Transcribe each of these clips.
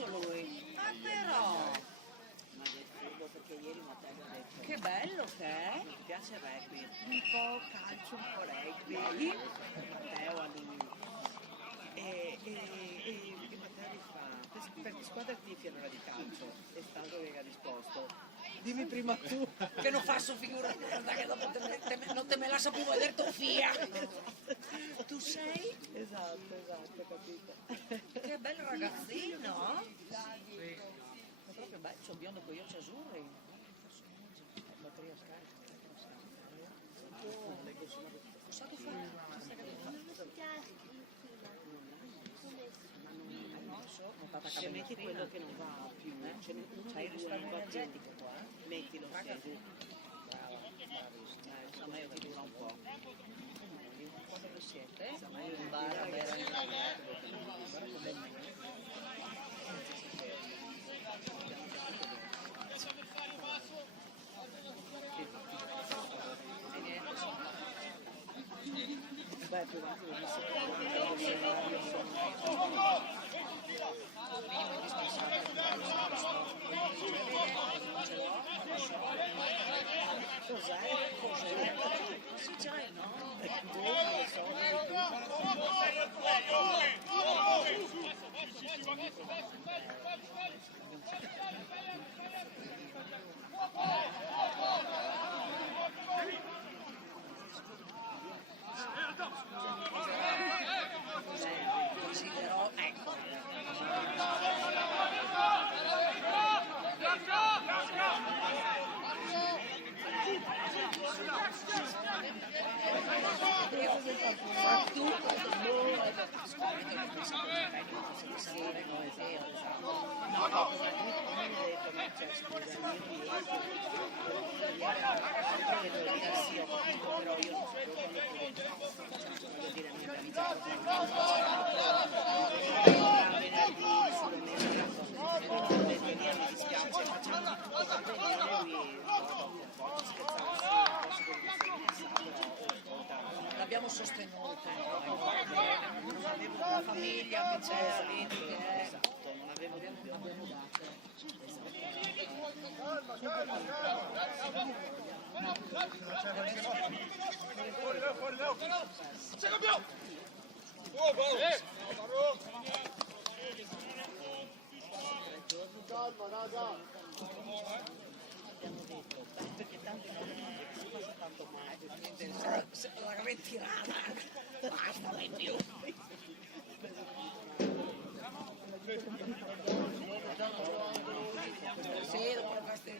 calcio lui. Ah però! Ma del frigo perché ieri Matteo ha detto Che bello che è! mi piace il rugby. Un po' calcio, un po' rugby. Matteo a lui. E Matteo gli fa, per che squadra tifi allora di calcio? E Staldo che ha risposto, dimmi prima tu. Che non faccio figura di merda che dopo non te me lascia più vedere tu via. Tu sei? Esatto, capito. Che bel ragazzino! Sì. È proprio bello, c'ho biondo con gli occhi azzurri. Batteria scarica. Cosa che fa? Non so, Se metti quello che non va più, c'hai il risparmio energetico qua? mettilo Raga, se brava, bravissima. A me ti dura un po'. dove siete? A me io Un bar a bere Beh, più avanti l'ho visto cos'è? Sì, c'hai, no? Considero, ecco. L'abbiamo sostenuta, non avevo una famiglia che c'era, vedi che è. non avevo dubbio. Abbiamo dato. Abbiamo detto, perché tanto non si passa tanto male. La ritirata, basta, mai più. Sì, dopo la festa.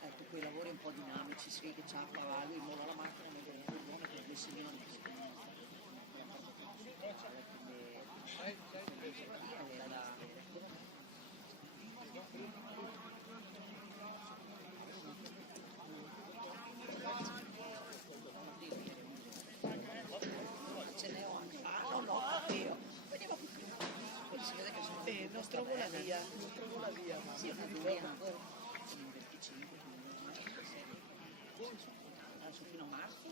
Ecco, quei lavori un po' dinamici, sì, che c'ha a cavallo, in modo la macchina mi viene buona per dei signori che si ce ne ho anche. Ah, no, io. Vediamo qui. Si vede che sono Non trovo la via, ma sì, una domenica ancora. Sono 25, adesso fino a marzo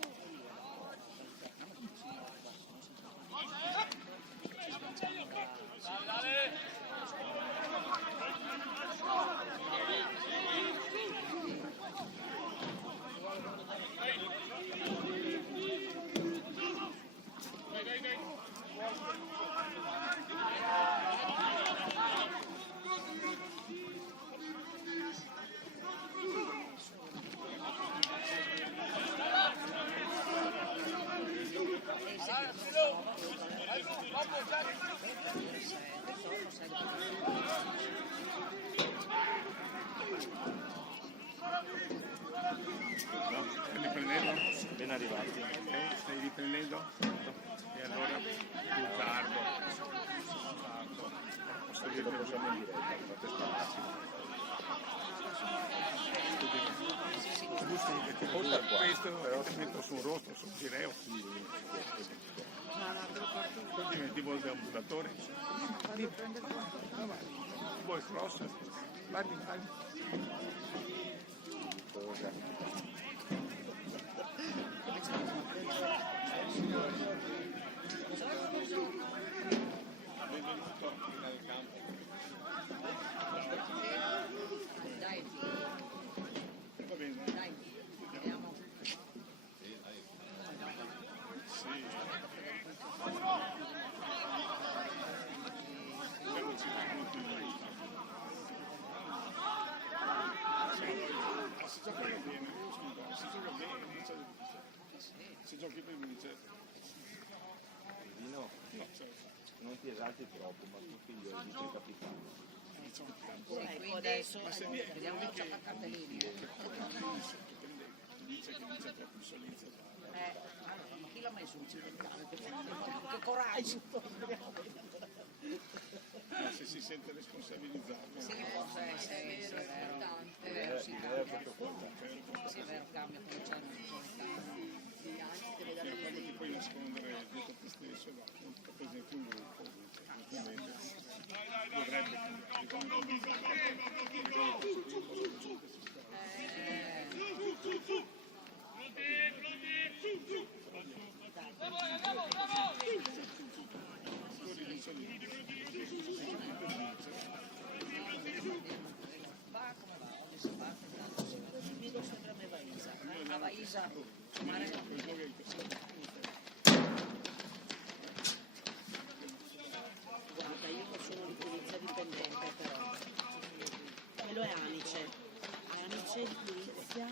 Stai riprendendo? E allora più tardo. Posso dire che lo siamo in diretta, fate spazio. Questo però ti metto su un rostro, su un gireo. Poi diventi vuol deambulatore. Vuoi cross? Vai. Dai, Va bene. dai, vediamo. Si gioca bene, si giochi per vincere. No, non ti esalti troppo, ma tuo figlio è il vice capitano. Sì, Ecco, quindi adesso vediamo che gioca a cartellini. Dice che non c'è più visualizzato. Ma chi l'ha messo in città? Che coraggio! Ma se si sente responsabilizzato. Sì, forse è vero. È vero, sì, sì, è vero, cambia, cominciare Quello che puoi nascondere dietro te stesso, per esempio un gruppo, dovrebbe va come va, oggi si parte, intanto si vedo sempre a me Vaisa. A Vaisa, guarda, io sono di polizia dipendente però. Quello è Amice. Amice di polizia.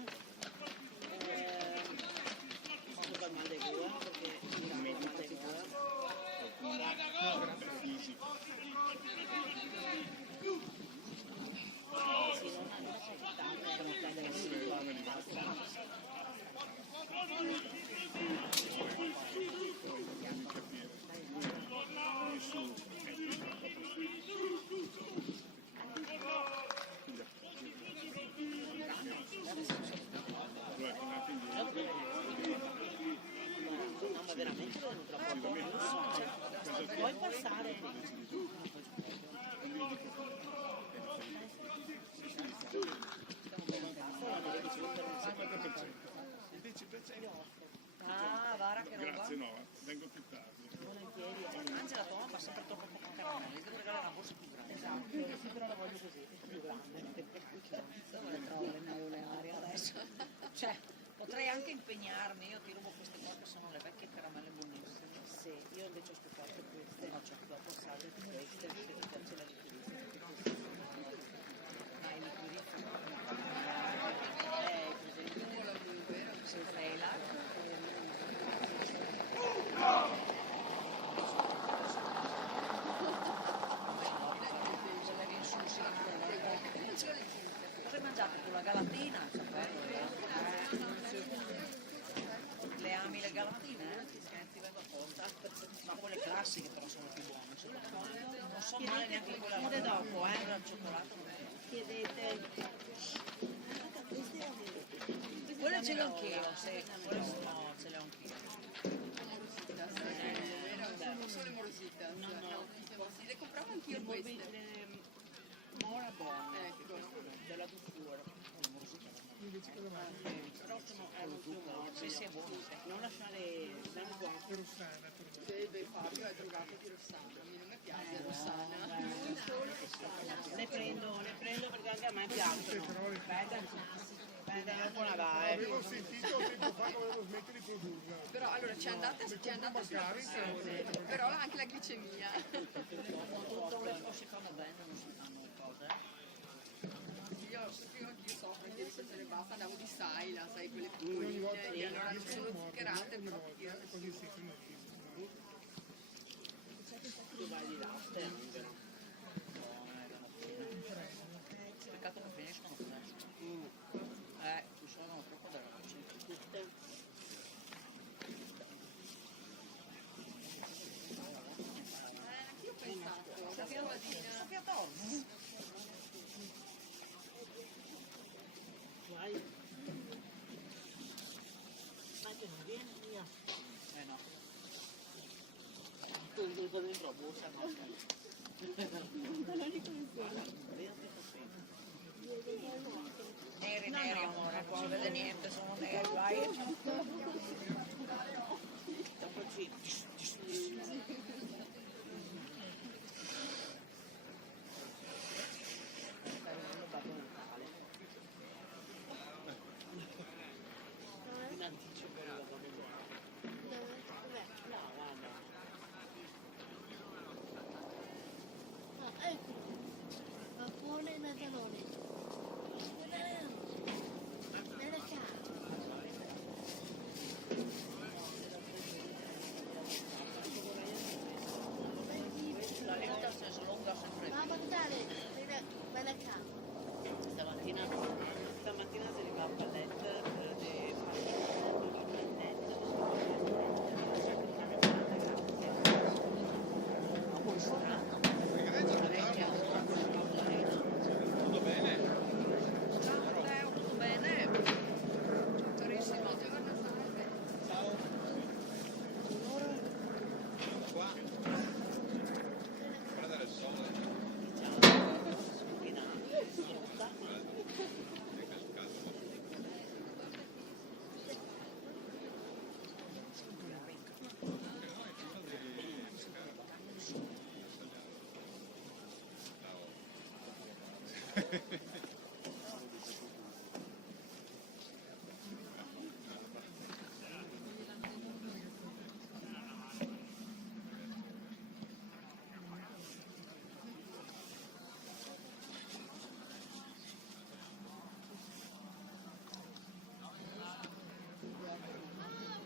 Ho dal mal de gola perché mi dà mal de gola. fisico. Sì, non hanno accettato come prendere il singolo. No, ma veramente non troppo puoi passare. Il 10%. ah, Vara che non va. Grazie, no, vengo più tardi. Angela tua mamma fa sempre troppo poco caramelle, devo regalare una borsa più grande. Esatto, sì, però la voglio così, più grande. Non le trovo le neoleari adesso. Cioè, potrei anche impegnarmi, io ti rubo queste qua che sono le vecchie caramelle buonissime. Sì, io invece ho scoperto queste, dopo salve queste, perché mi piace la liquirizia. Ma i liquirizzi, Per esempio, se lei là. Se le viene su sempre. Cosa hai mangiato tu? La galatina? Le ami le galatine? Ti vengo apposta. Ma quelle classiche però sono più buone. Non so male neanche quella chiede dopo, al cioccolato. chiedete. Quelle ce le ho anch'io, sì. Quelle no, ce le ho anch'io. Non sono morosita, le compravo anch'io queste. Mora buone, Ecco. della Dufour. Però sono Sì, sì, è buono. non lasciare danno buone. Beh, Fabio è drogato di Rossana, a me non mi piace Rossana. Le prendo perché anche a me piacciono. Aspetta, dopo la vai. Avevo sentito tempo fa che volevo smettere di produrla. Però allora c'è andata sulla pressione, però anche la glicemia. Tutto non si fanno bene, non si fanno cose. Io anch'io soffro di ricezione bassa, andavo di Saila, sai, quelle piccoline, che allora non sono zuccherate, però io Così sempre non riesco. Tu vai di latte anche, no? Peccato che finiscono presto. Ci sono proprio delle rocce. Tutte. niente, sono nei guai. Dopo ci... In anticipo la domenica. No, guarda. Ecco, Vapore Natalone. Nella casa. La lenta al senso lunga sempre. Va a mandare nella casa. Stamattina si arriva a palette di Tutto bene? Ciao Matteo, tutto bene? Carissimo, giorno salve. Qua. Prendere il sole.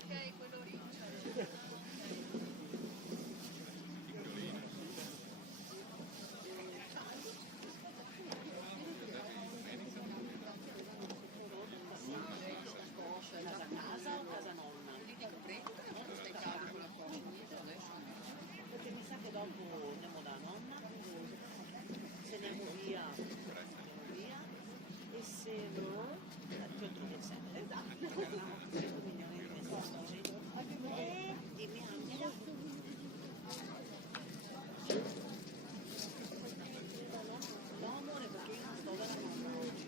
Ok, quello riccio. Casa o casa nonna? Stai caldo con la tua adesso. Perché mi sa che dopo andiamo da nonna, se andiamo via, e se no, ti ho trovato sempre. Dimmi Angela. No amore, perché io non sto da nonna oggi.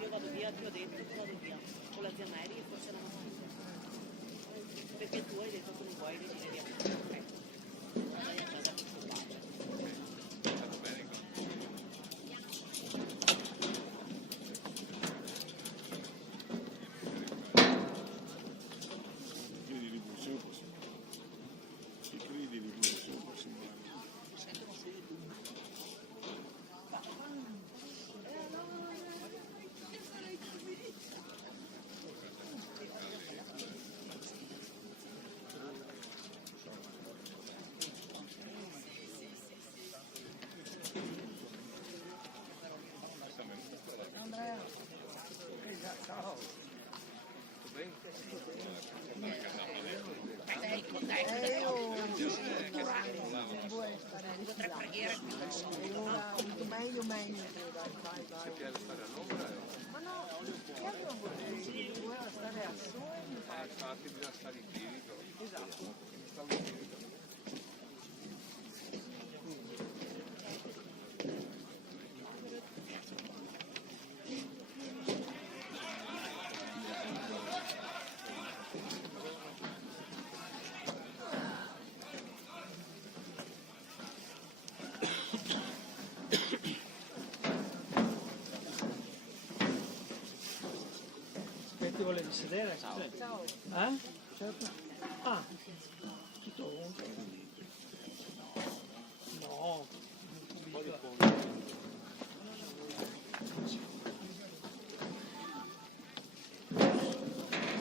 Io vado via, ti ho detto che vado via. Con la zia Mary e forse la mattina. Perché tu hai detto che non vuoi venire via. Ok. Vai a casa con tuo padre. Cicli di rivoluzione possiamo. Cicli di rivoluzione possiamo. Due o tre preghiere qui del solito, no? Meglio, meglio. Se piace stare all'ombra, Ma no, io vuole stare a sole. infatti bisogna stare in piedi. Ti volevi sedere? Ciao. Eh? Certo. Ah, tutto unto. No.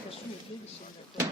Su i piedi si mette.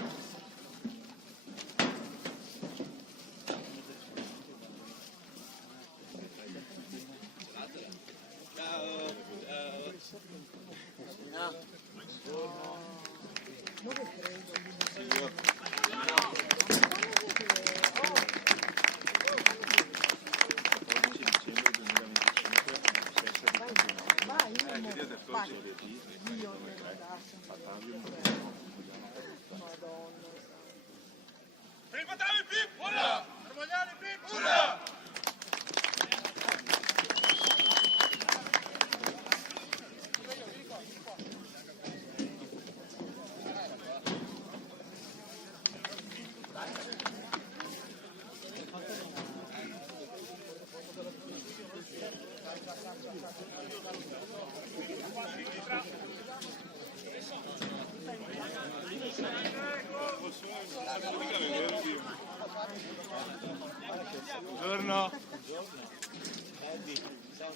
Buongiorno.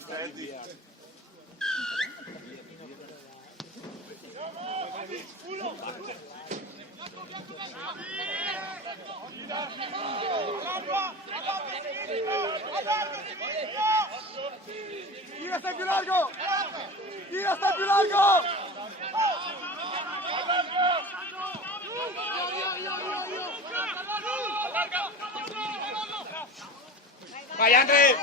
Eddie. Tira, stai più largo! Tira, stai più largo! Vai Andre!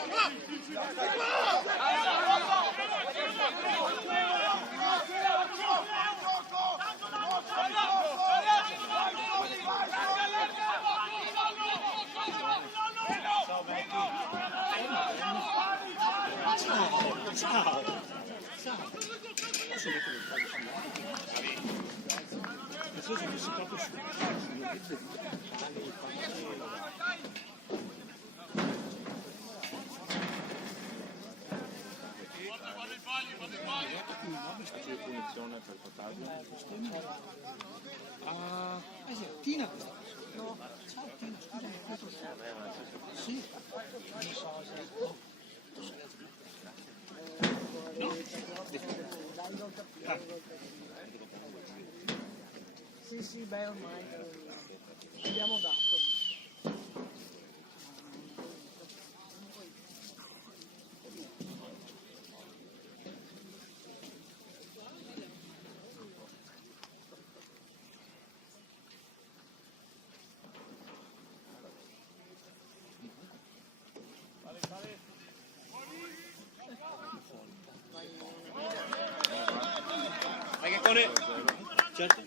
Ciao! Ciao! Posso mettere il taglio sulla nel senso che si proprio punizione per Fataggio. Tina questa. No, ciao Tina, scusa, sì, non so se... No? Sì, sì, beh, ormai abbiamo dato. Vai che corre! Certo.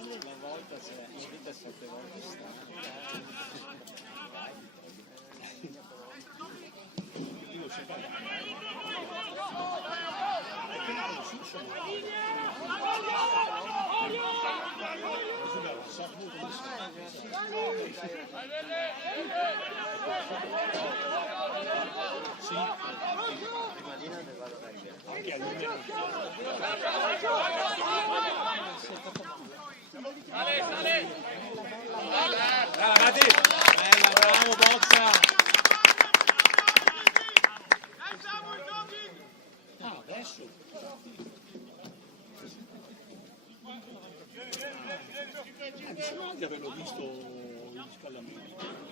Una volta c'è, in vita 7 volte Anche a numero. Brava Mati! Bella, bravo Boccia! Ah, adesso? Mi sembra di averlo visto in riscaldamento.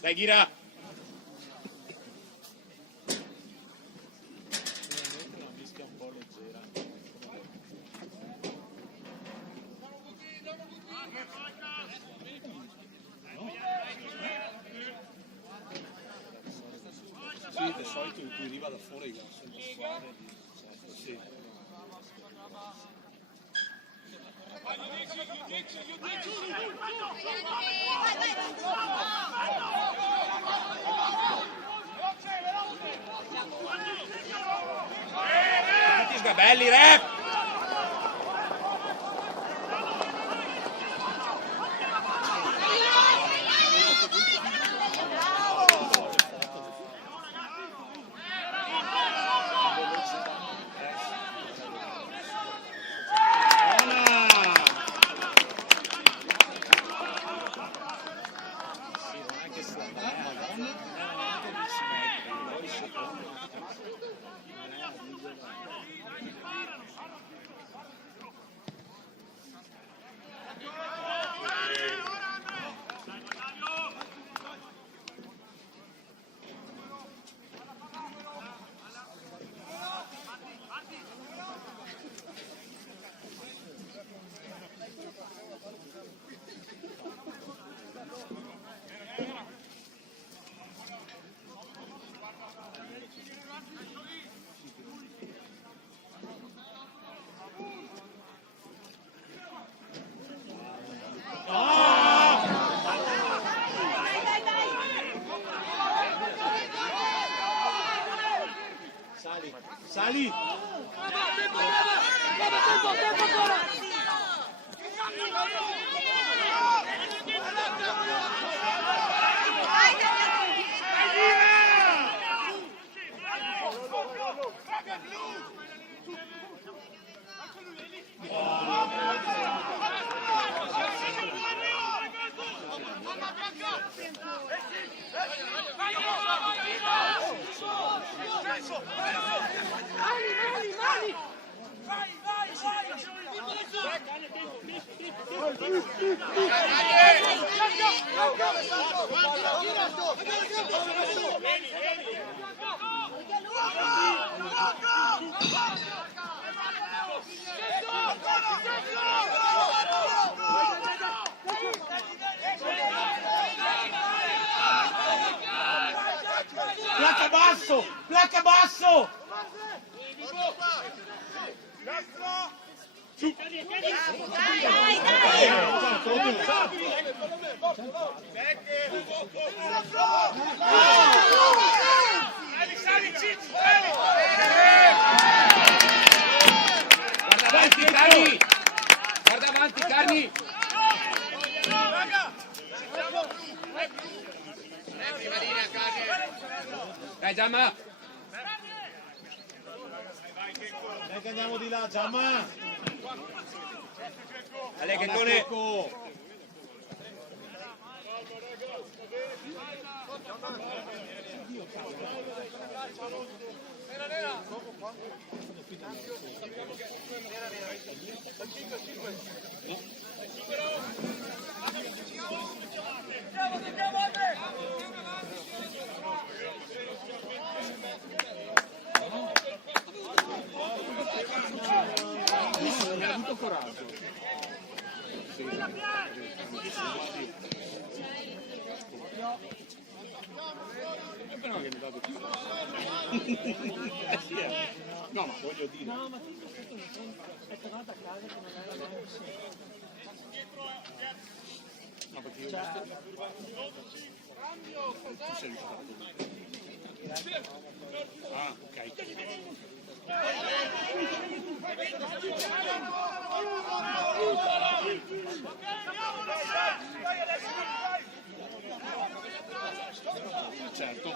Dai, Ghira! Sì, di solito in cui arriva da fuori con sempre suave. Sì. Tutti sgabelli, rep! Sali! Placca basso! Placca basso! Guarda avanti, Carni! Guarda avanti, Carni! Dai, Giamma! Dai che andiamo di là, Giamma! Ale, che cone! Non ha avuto coraggio. Però che mi dato no, ma voglio dire. No, ma ti è tornato a casa che non era No, perché io tu sei riuscito. Ah, ok. Certo,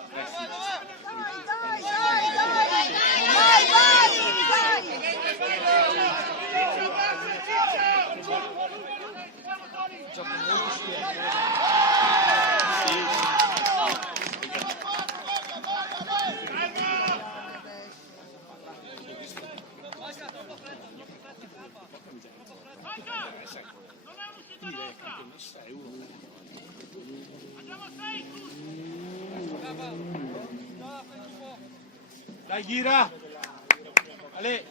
Dai, gira! Ale!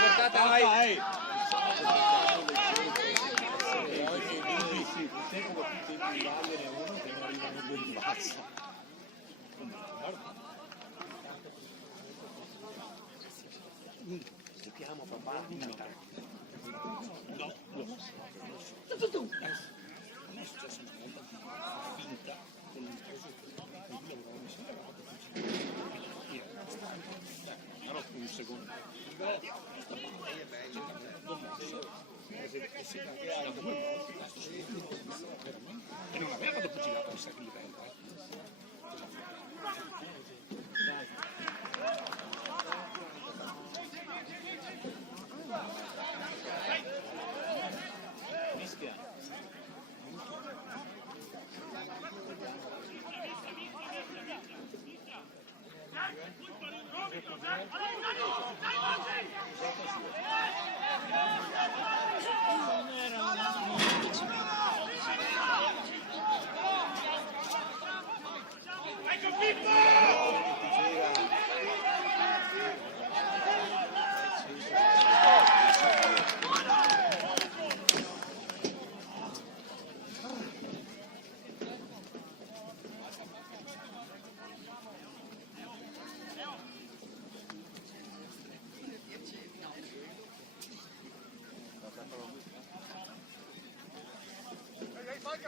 Portata, vai! Sappiamo papà? No. Non è successo una volta finta con un preso con cui avevamo sempre lavorato un secondo. E non aveva dopo girato un sacco di livello. Mischia.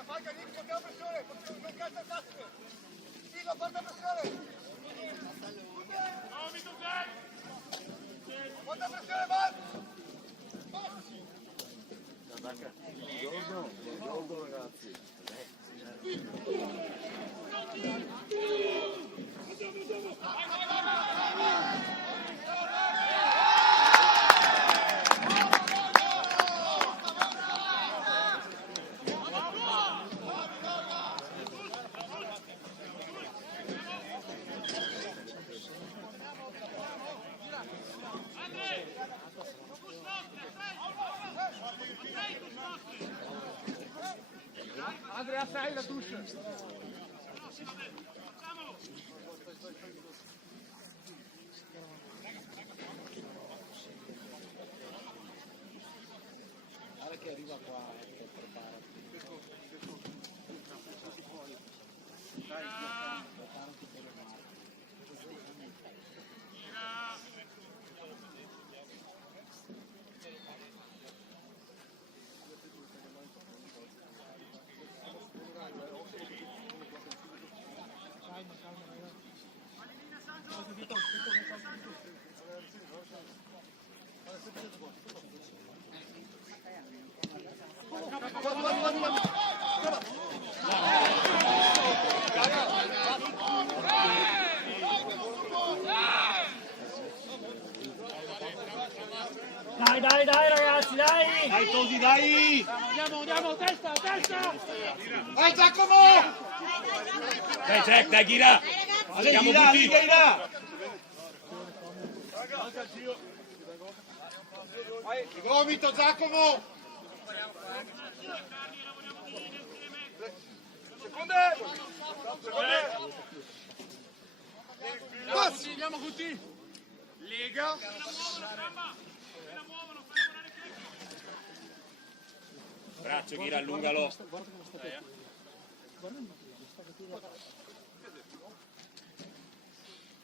Falca, lì, portiamo pressione, non cazzo il tasto! Dillo, porta pressione! Porta pressione, vai! Buongiorno ragazzi. Andrea, sei la tuscia! Guarda che arriva qua e prepara. Preparati per il mare. Dai ragazzi, dai! Dai Tosi, dai! Andiamo, testa! Vai Giacomo! Dai Jack, dai gira! Siamo tutti! Vai, gomito Giacomo! Seconde! Passi! Andiamo tutti! Lega! Braccio, gira, allungalo.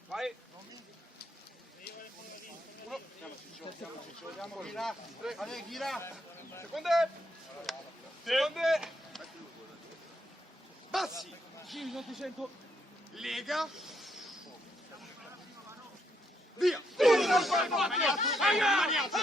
Vai! Andiamo, gira! Ale, gira! Seconde! Passi! Sì, non ti sento! Lega! Via! Maniazzo!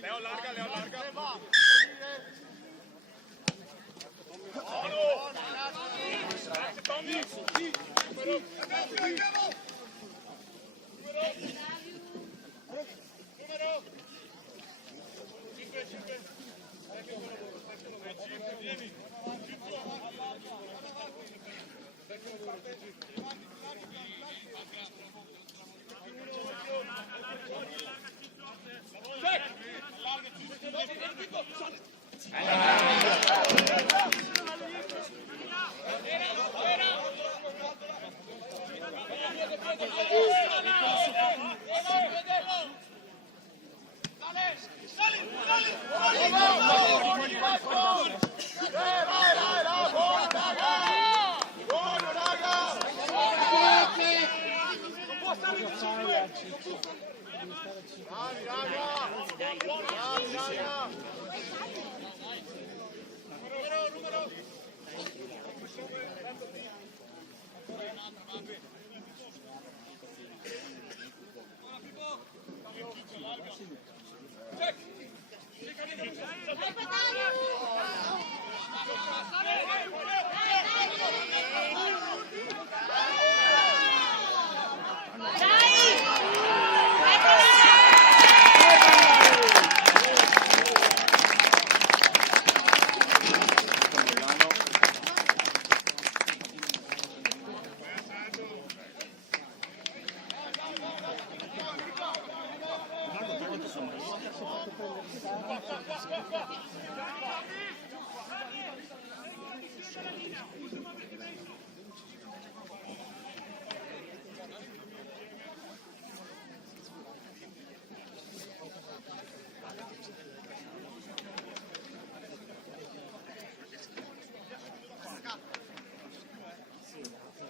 Leo larga, Leo larga.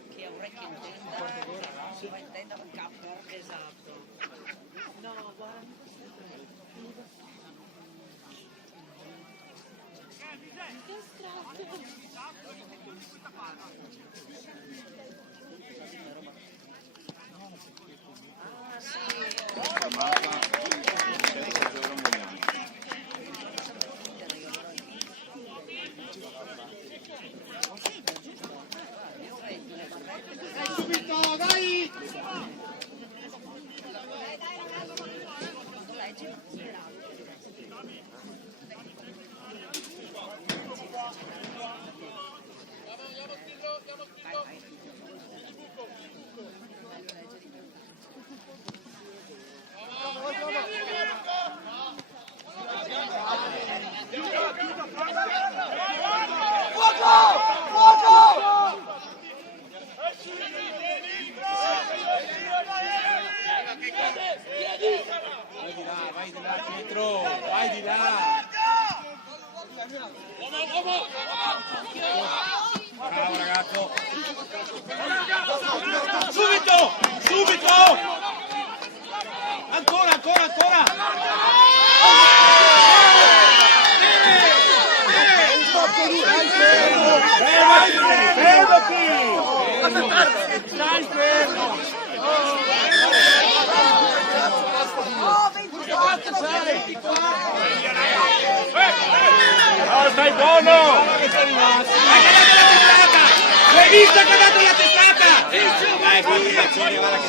Che ha orecchie in tenda, si va in tenda con capo. Esatto. No, guarda. Subito, dai! Vai di là, Pietro, vai di là. Bravo ragazzo. Subito, subito. Ancora, ancora, ancora. Stai fermo. No, stai buono! L'hai visto che ha dato la testata? Dai, fatti l'azione, guarda che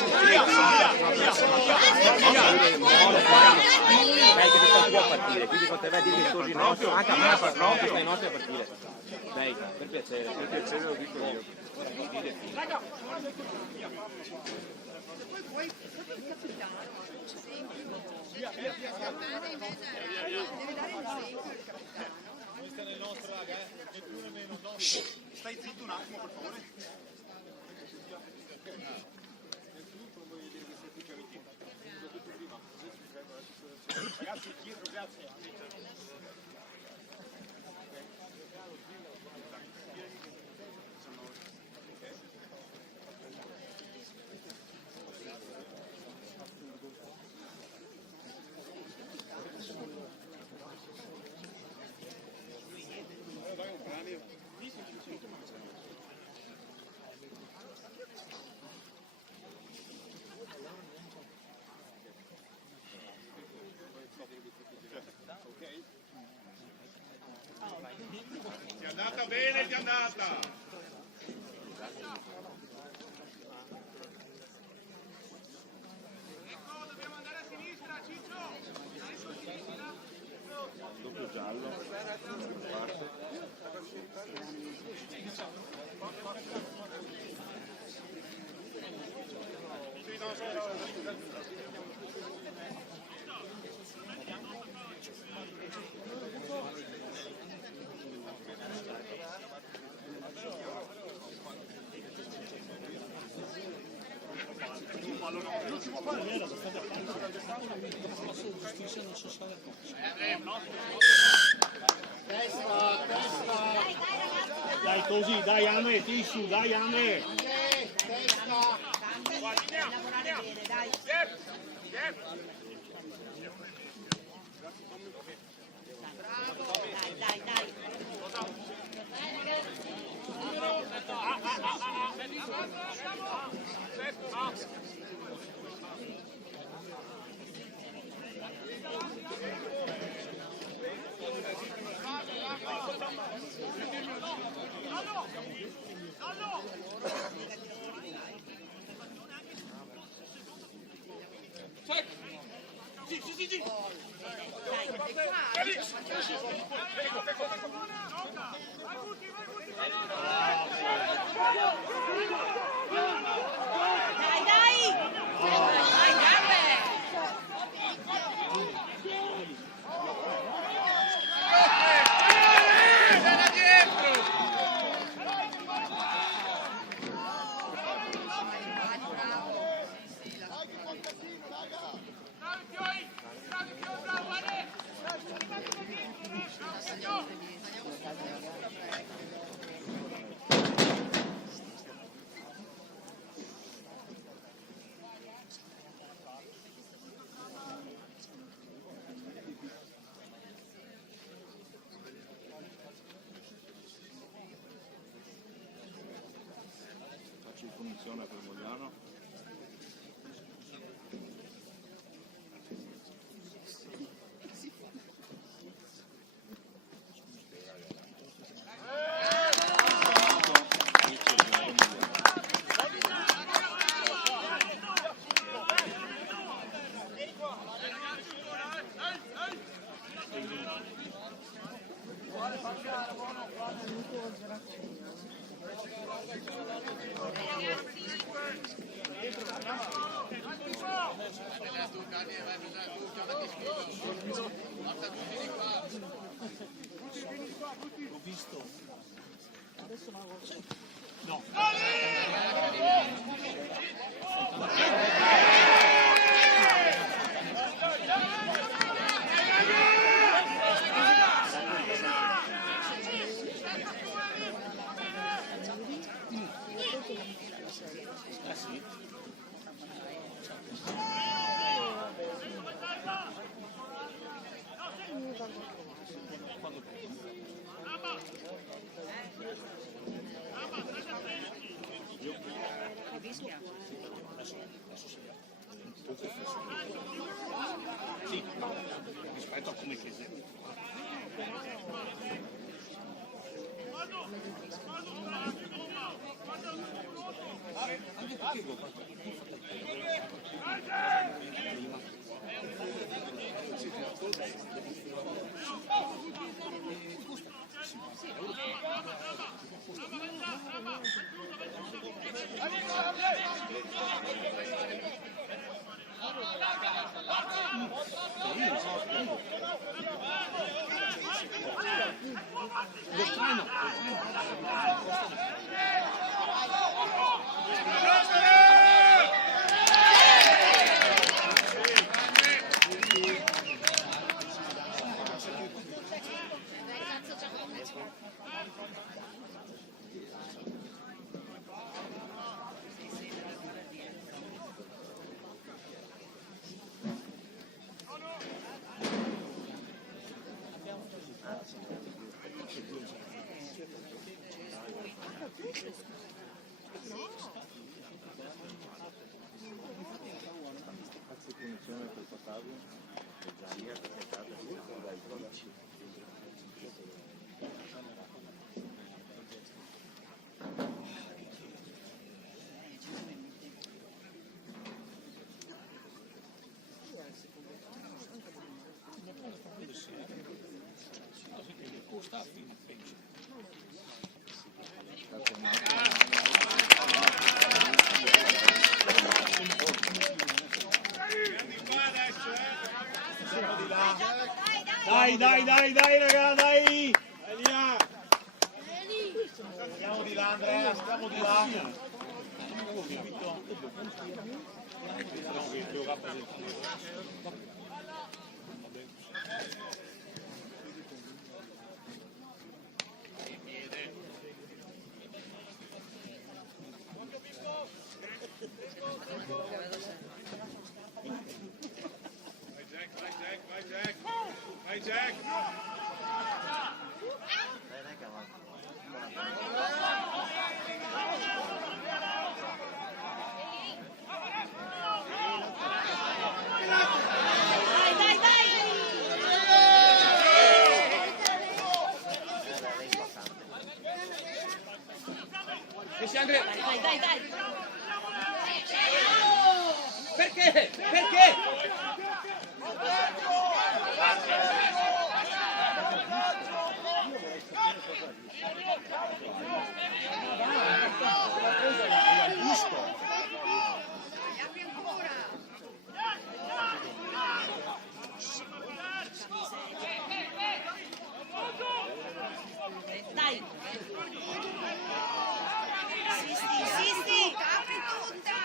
dai, che sta tu a partire, quindi con te vai a dire che torni nostro, anche a me fa no, che stai nostro a partire. Dai, per piacere lo dico io. Stai zitto un attimo, per favore. Ragazzi, dietro, grazie. andata bene, ti è andata. Ecco, dobbiamo andare a sinistra, Ciccio. Doppio giallo, parte. Dai così, dai Ame, Tissu, dai Ame. Lavorare bene, dai. Dai, dai. Faccio punizione per Mogliano. L'ho visto. Adesso non lo so. No. Sì, rispetto a come chiese. Anche Punizione per passaggio. Dai, dai, dai, dai, raga, dai! Dai di là! Stiamo di là, Andrea, stiamo di là! Vai Jack! Dai! Perché? Perché? Dai! Sisti, apri tutta!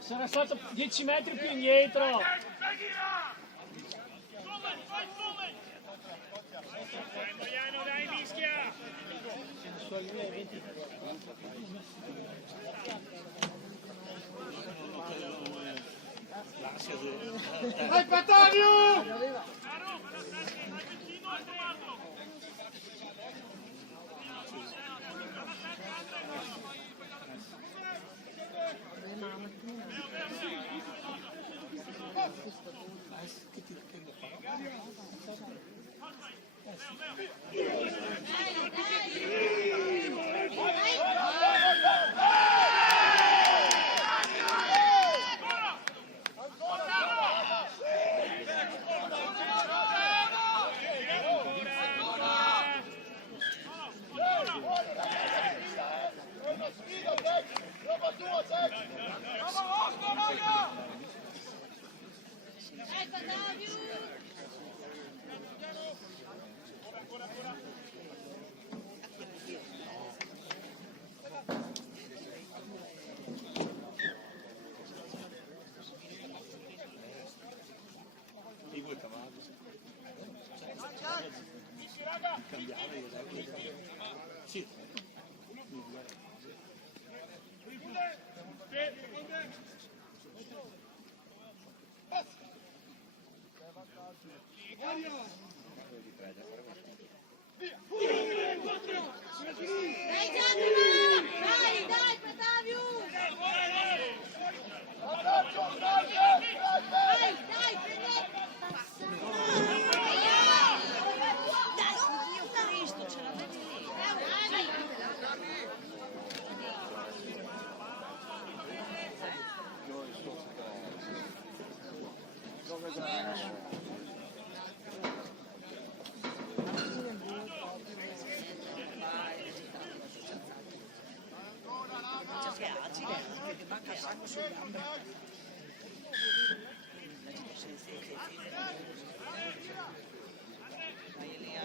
Sarà stato 10 metri più indietro. Dai, mischia! Vai Pattanio! sangue sulle gambe. Vai Elia.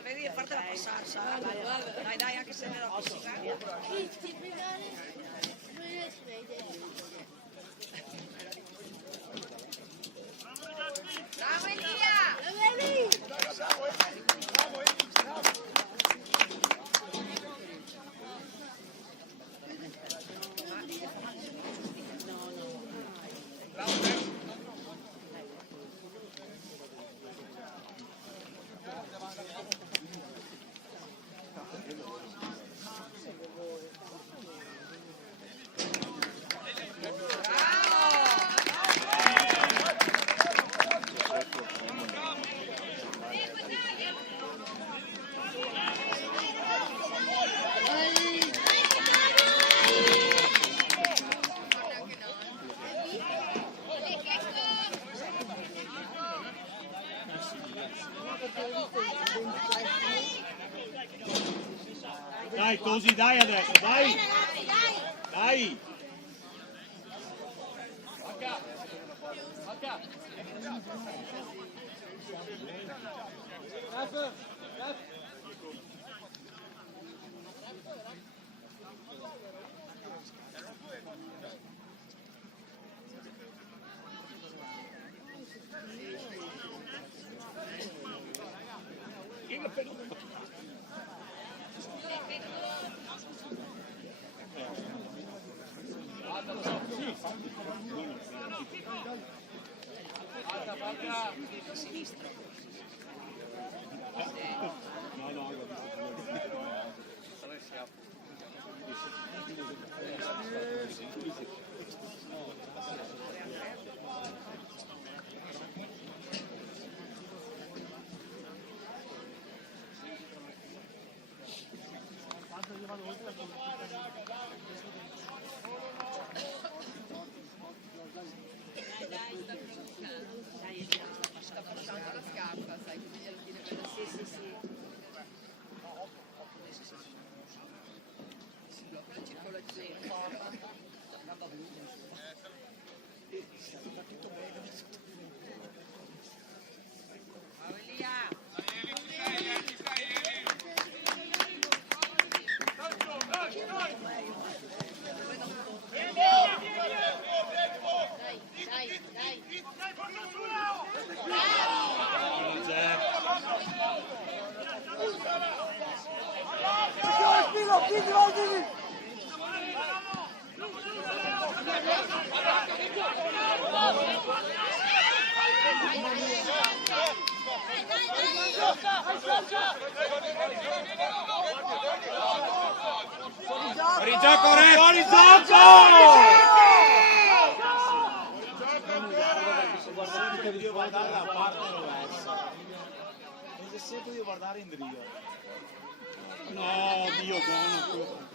Vedi, fartela passare, Sara. Dai, anche se ne la fisica. Bravo Elia! Dai, così, dai adesso, dai! Dai! Sta portando la scarpa, sai, così glielo tiene per la si blocca la circolazione. Bravo Elia! Fuori gioco, Re! Fuori gioco! Guardate che video va dalla parte diversa. dice sempre di guardare in drio. No, Dio buono.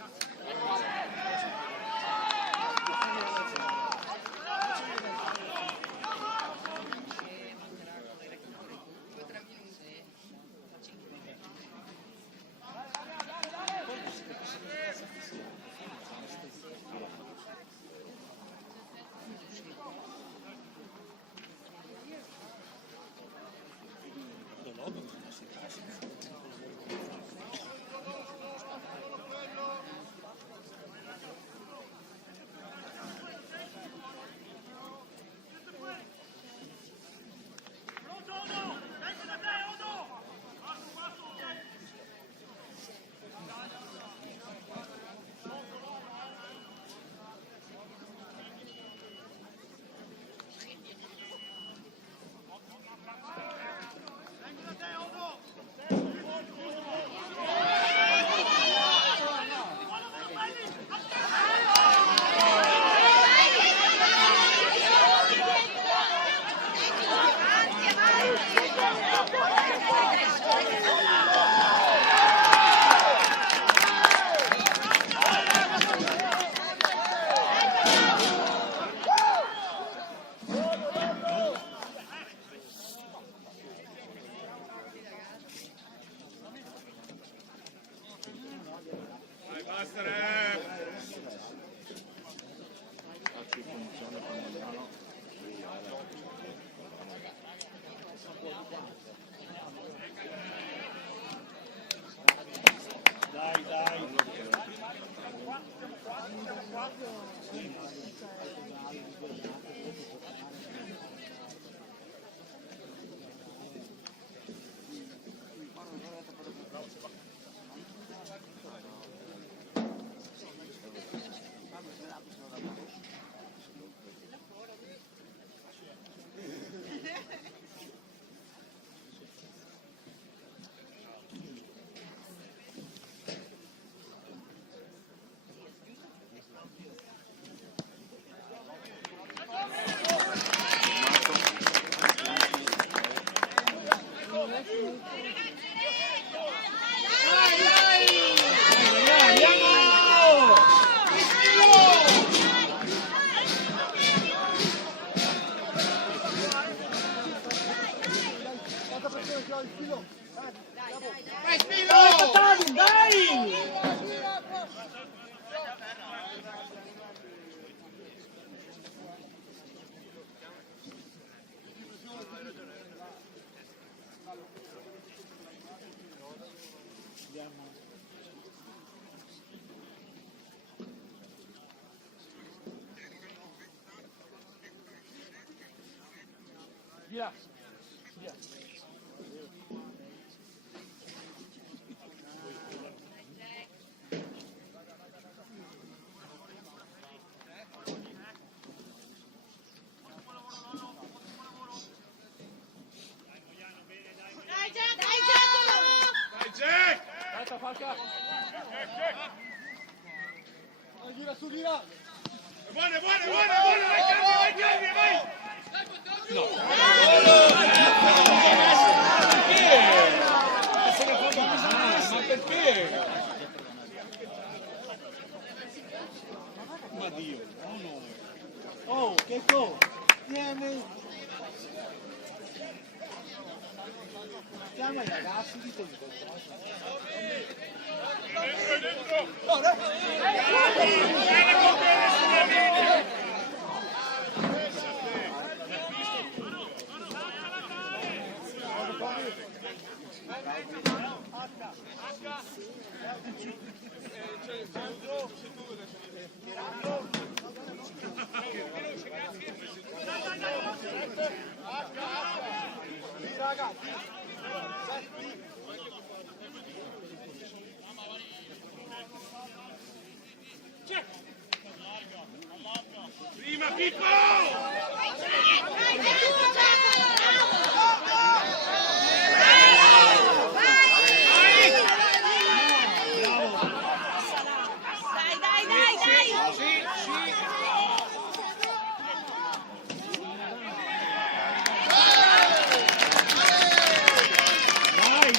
Via. Via. Falca! Gira su, gira! Buone, vai Calvi, vai! No! Ma perché? Ma Dio, oh no! Oh, che go! Vieni! Chiama i ragazzi di tempo. Prima Pippo! Vai!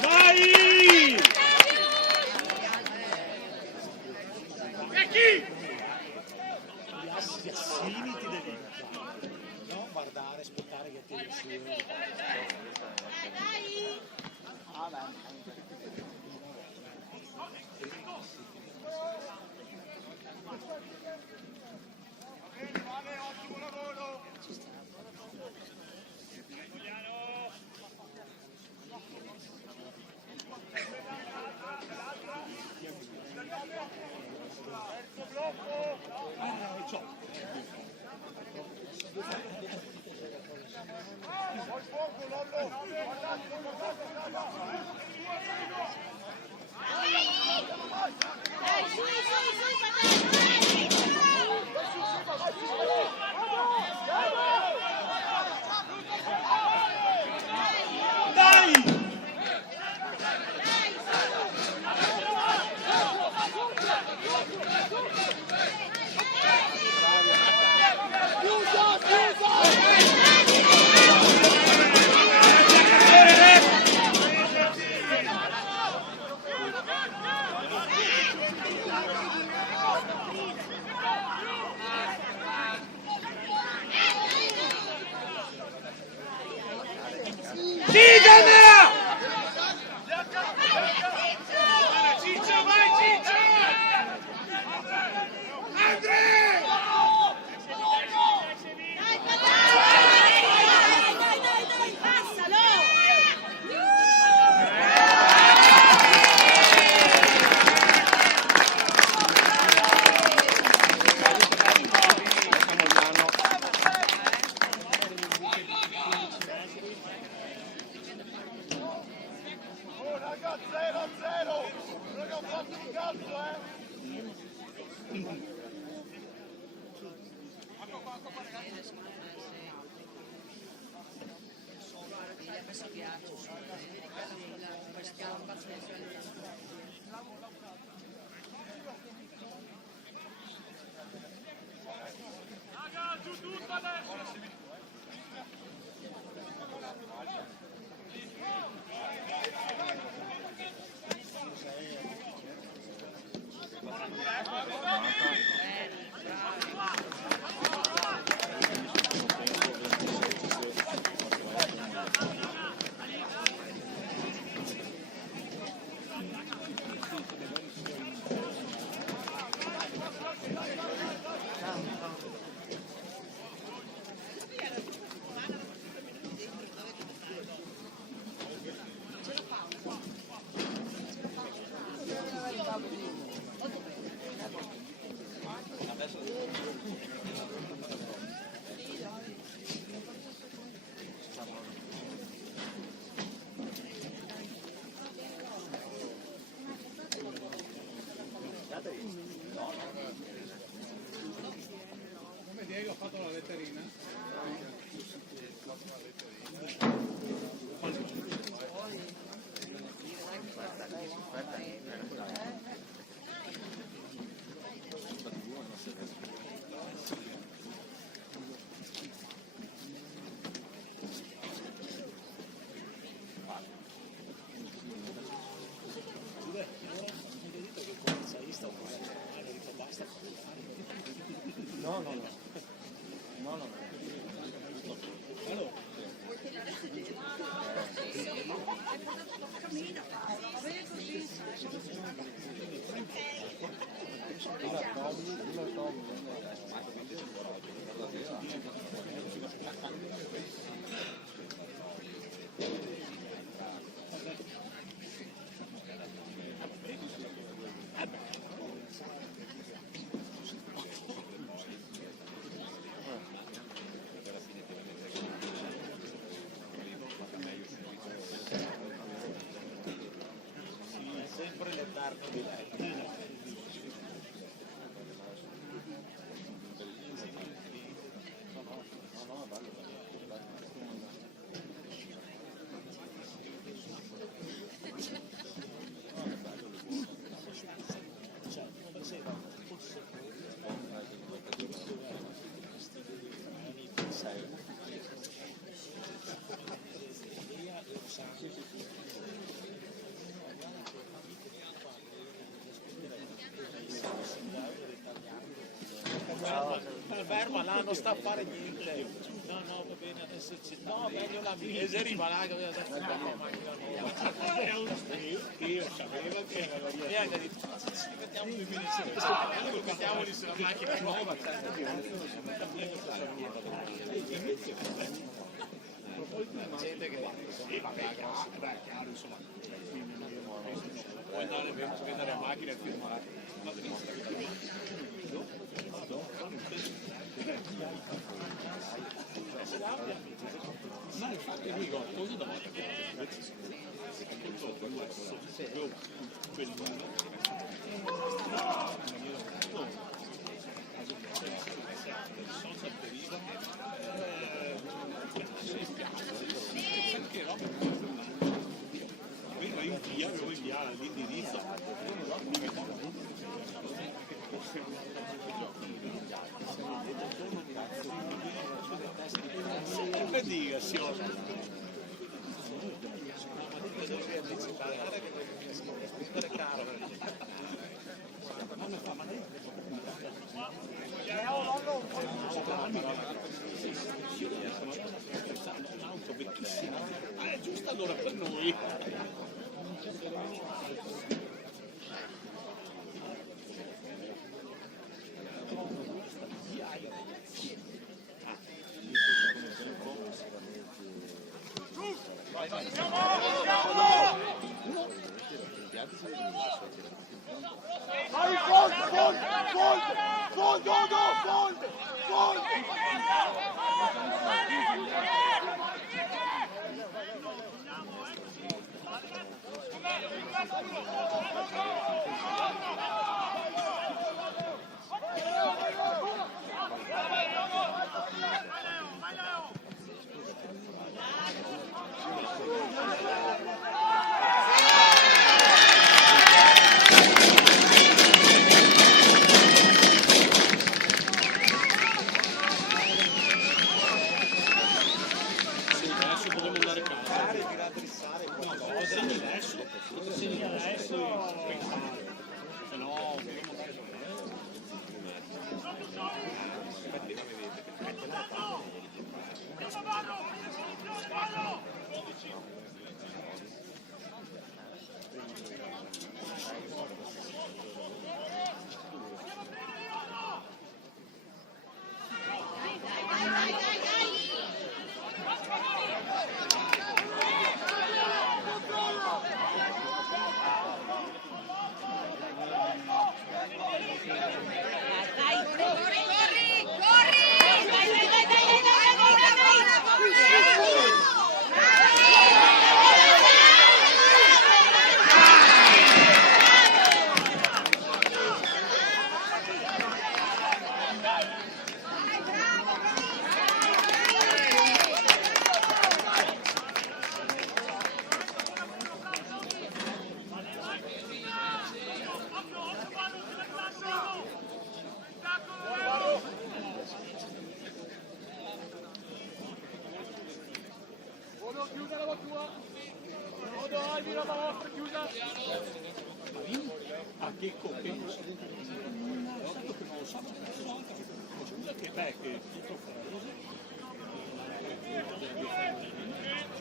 Ferma là, non sta a fare niente. No, va bene adesso. No, meglio la mia. E se arriva là che io sapevo che era la mia. Mettiamo 2.600. Mettiamoli sulla macchina nuova. Gente che vabbè, chiaro, insomma. Puoi andare a macchina e firmare. Ma infatti dico, cosa da avevo inviato l'indirizzo che dica sì un'auto vecchissima è giusto allora per noi.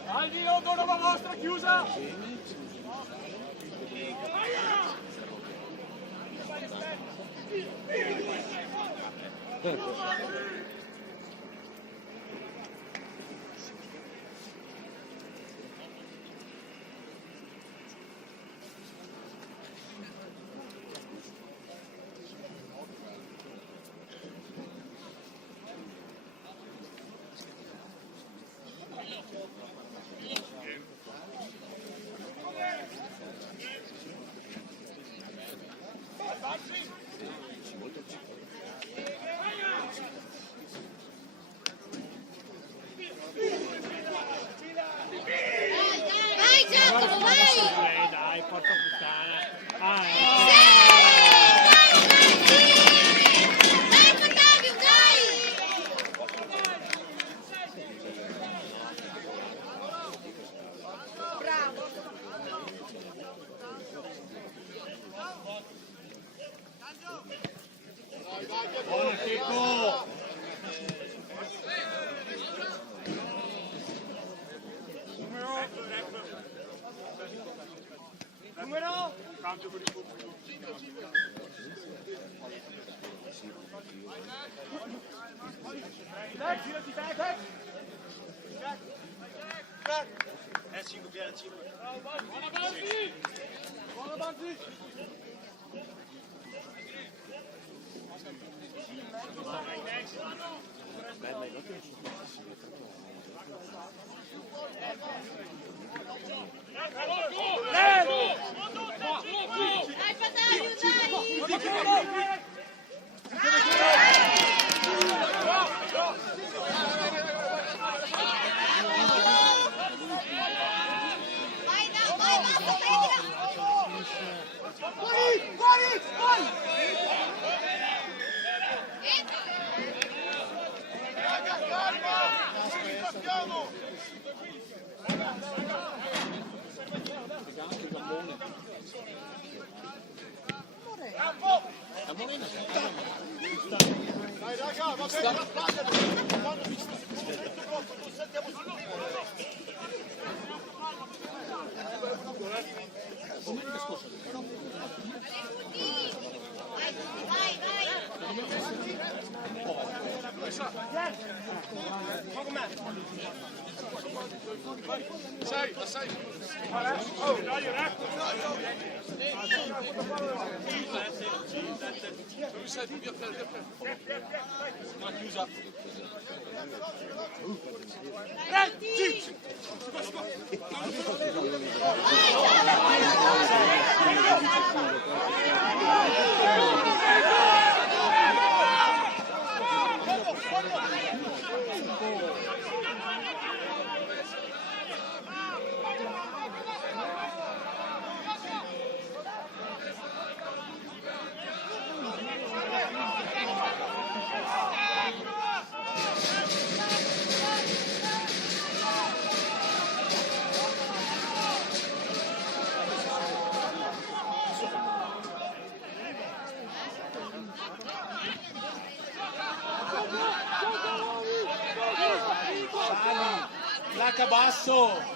Alvino, roba vostra chiusa! Vai Giacomo, vai! Dai, porca puttana. Dai Fabio, dai! Bravo! Buono Checco! ampio per il pubblico. Buona Banzi! Dai Fataio, dai! Vai, no, vai, basta, prendila! Dai raga, va bene, la spalla, quando si blocco, non saltiamo Vai, vai! Sai, la sai. Placca basso!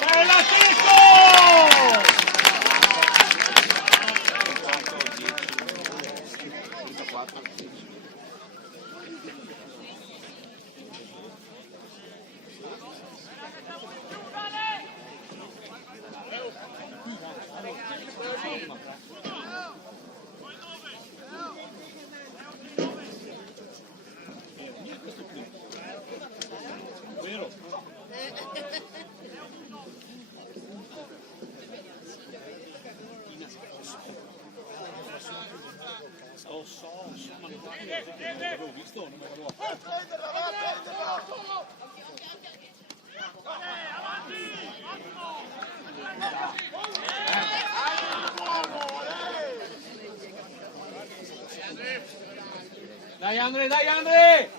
Bella Tito! Vero? Ma non l'avevo visto, non me l'avevo Dai Andre, dai Andre!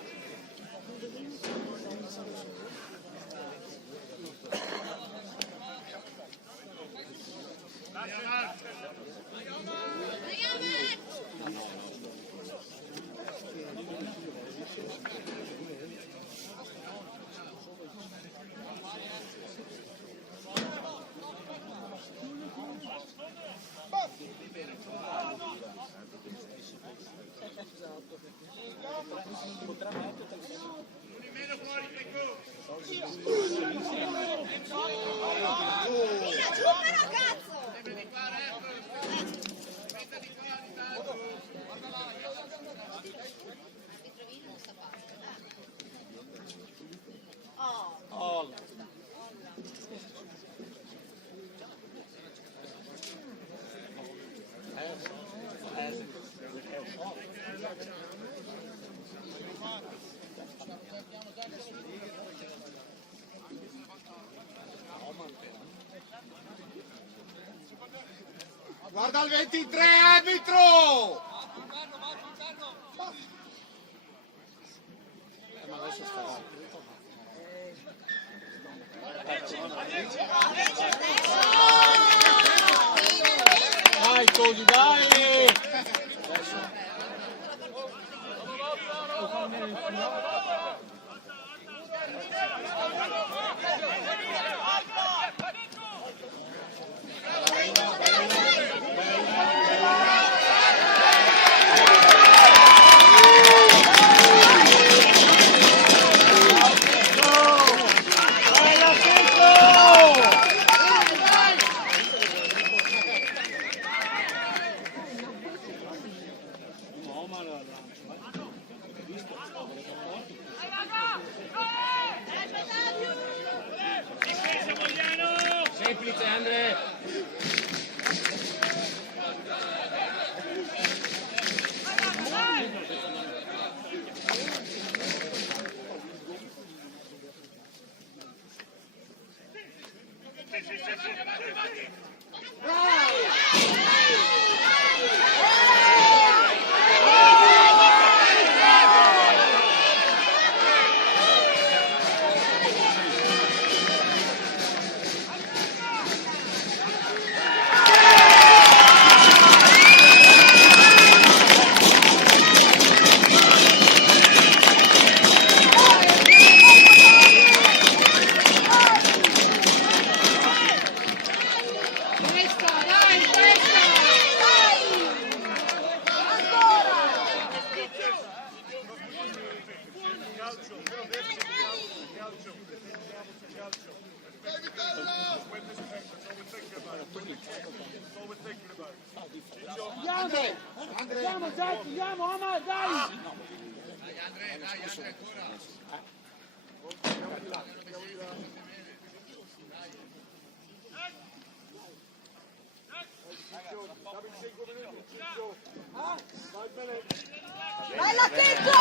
Guarda il 23, arbitro! Ma adesso sta dai Toni, dai! Questa, dai, questa! Andiamo, dai, andiamo, Omar, dai! Bella Tito!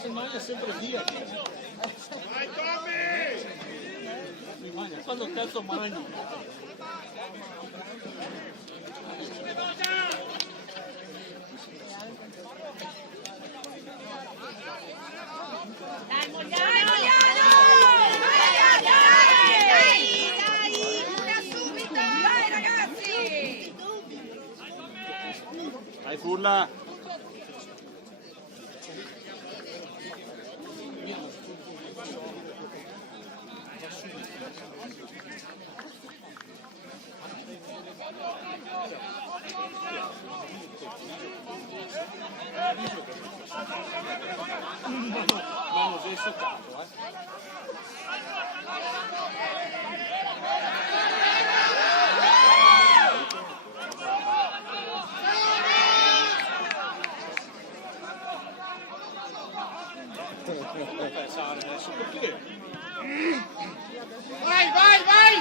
Si mangia sempre via. Vai Tommy! Si mangia quando cazzo mangi. Dai Mogliano! Dai! Una subito! Dai ragazzi! Dai Furla! Non sei soccato, Non pensare adesso perché? Vai, vai, vai!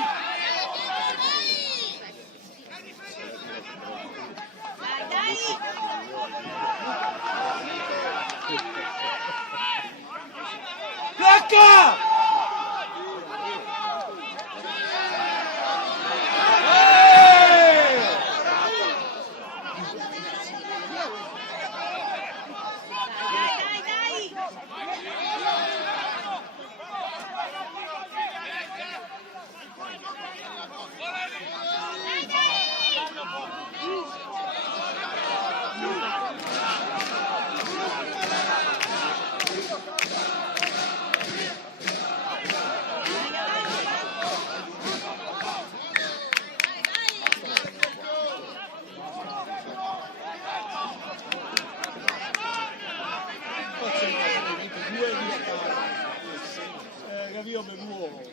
Dai! Placca! Io mi muovo.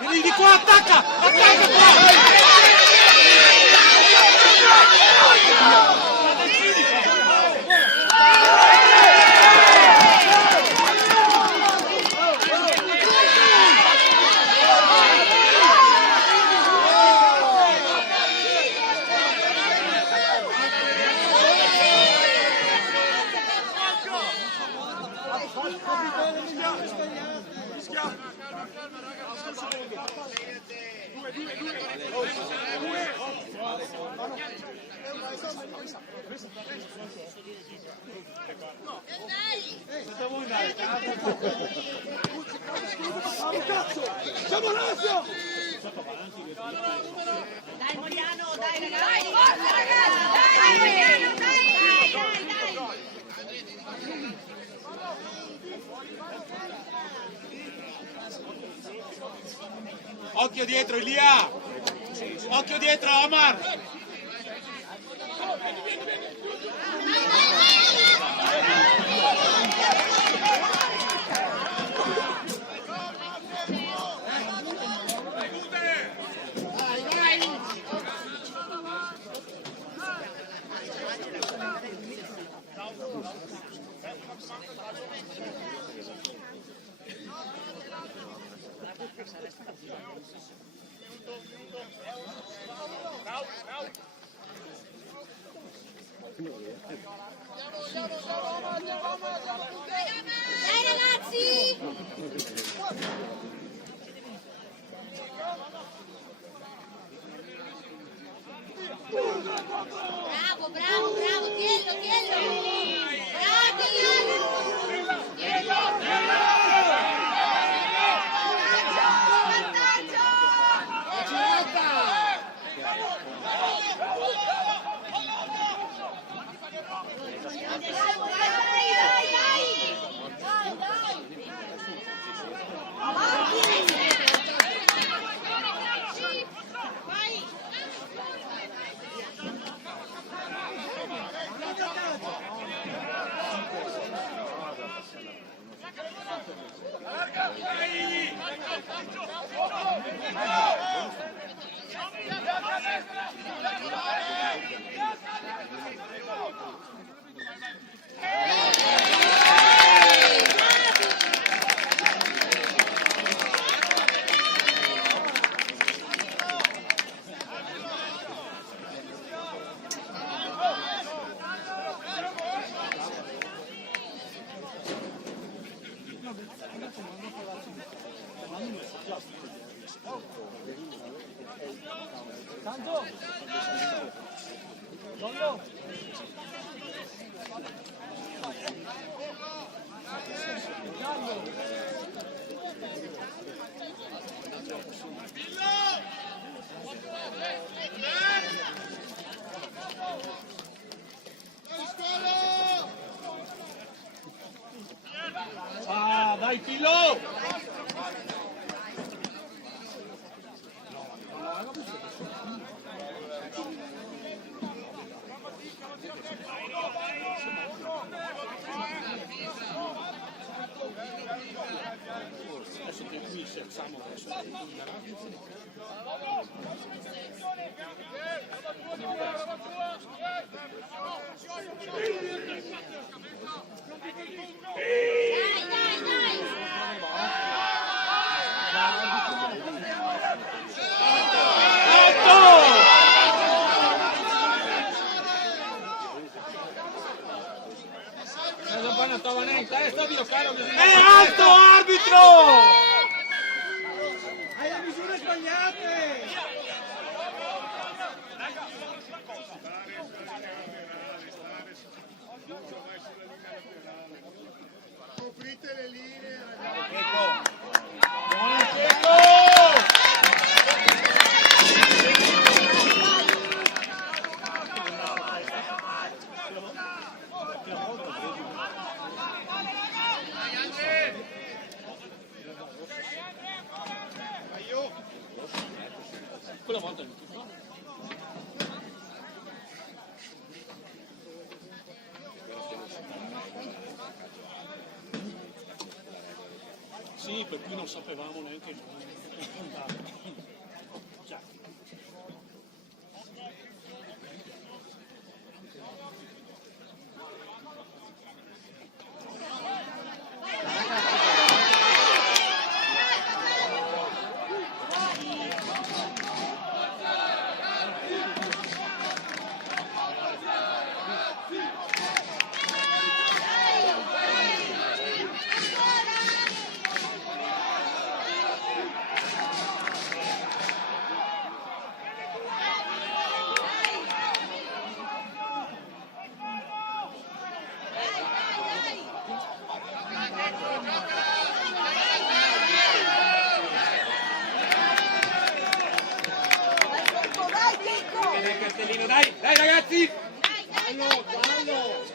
Vieni di qua, attacca! Attacca qua! Dai Mogliano, dai ragazzi! Occhio dietro, Elia! Occhio dietro, Omar! Dai ragazzi! Bravo, bravo, bravo, tienlo, tienlo! Tanto! Nonno! Ah, dai Pillo! Adesso che qui scherziamo verso è alto, arbitro! Hai le misure sbagliate! Coprite le linee, Buono Checo! Quella volta non ti fa. Sì, per cui non sapevamo neanche noi. Già. Dai, dai ragazzi! Fallo, fallo!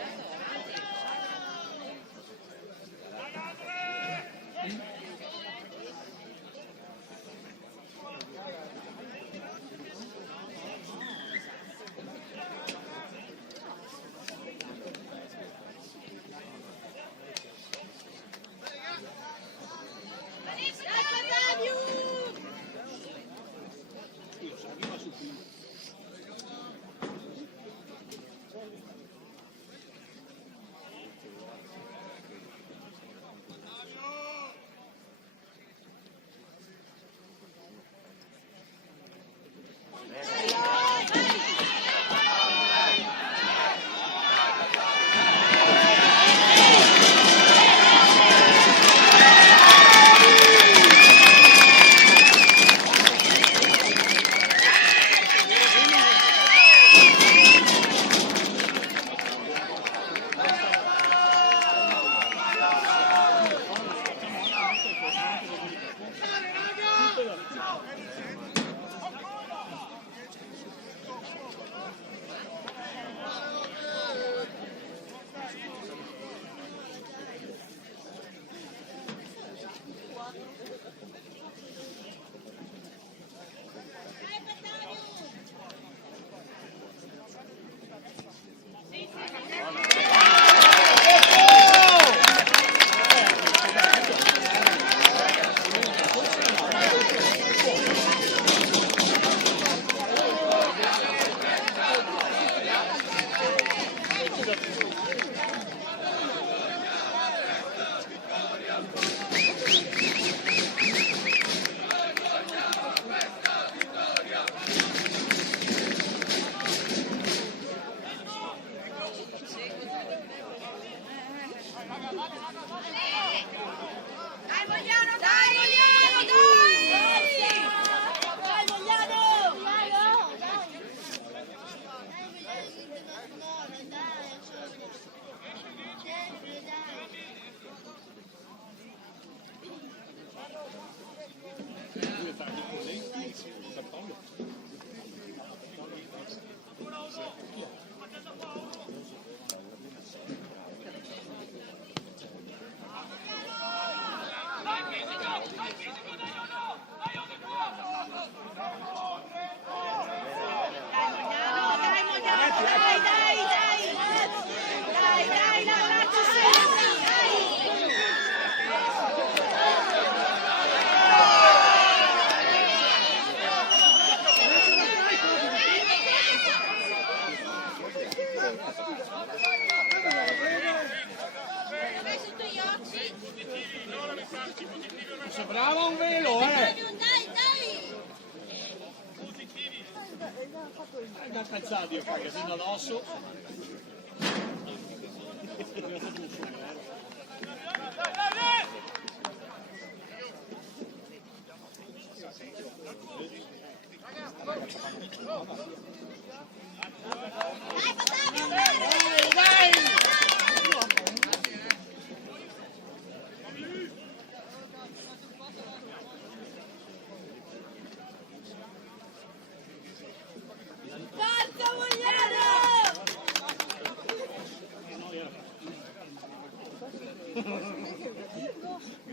Io qua casino addosso.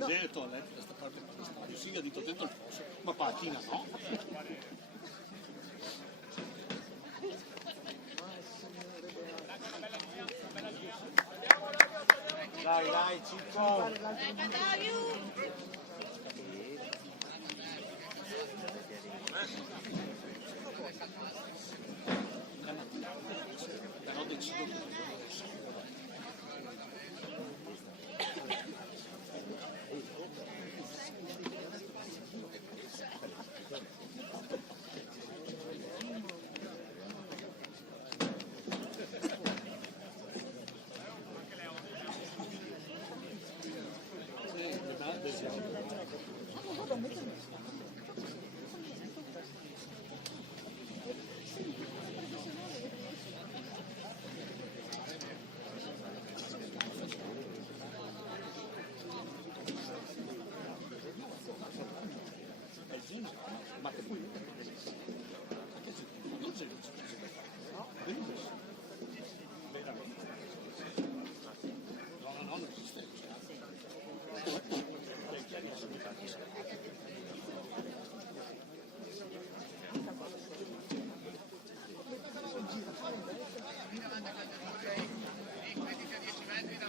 Detto, da questa parte dello stadio, sì, ha detto dentro il fosso, ma patina no. Dai, Cicco! Però decido che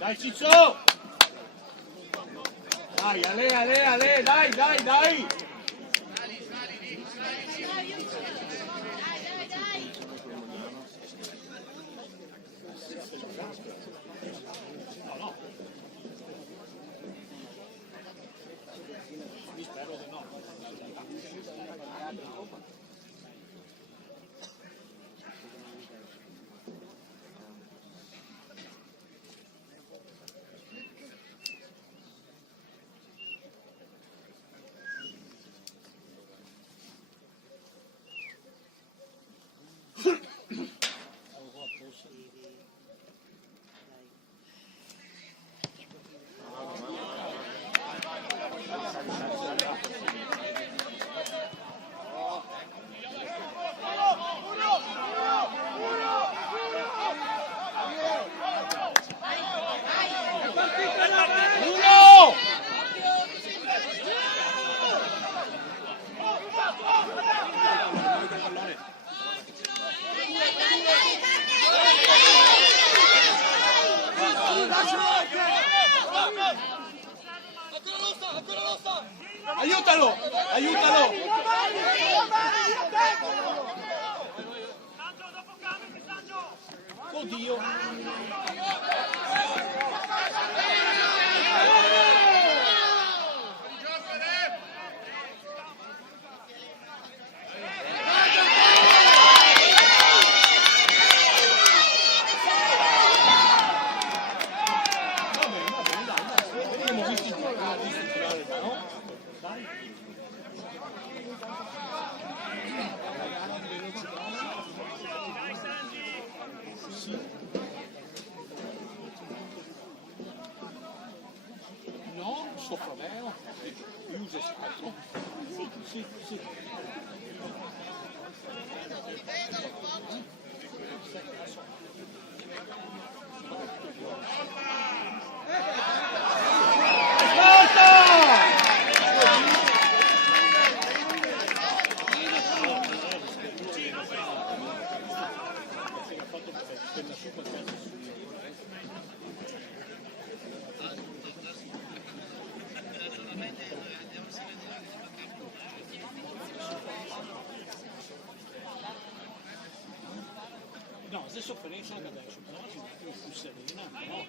Dai Ciccio! Dai, Ale, dai! No. Mi spero di no. Aiutalo! Oddio! No, sto Flaveo, usa stato. Sì. No, se sofferenza che adesso, però ci metti più serena, no?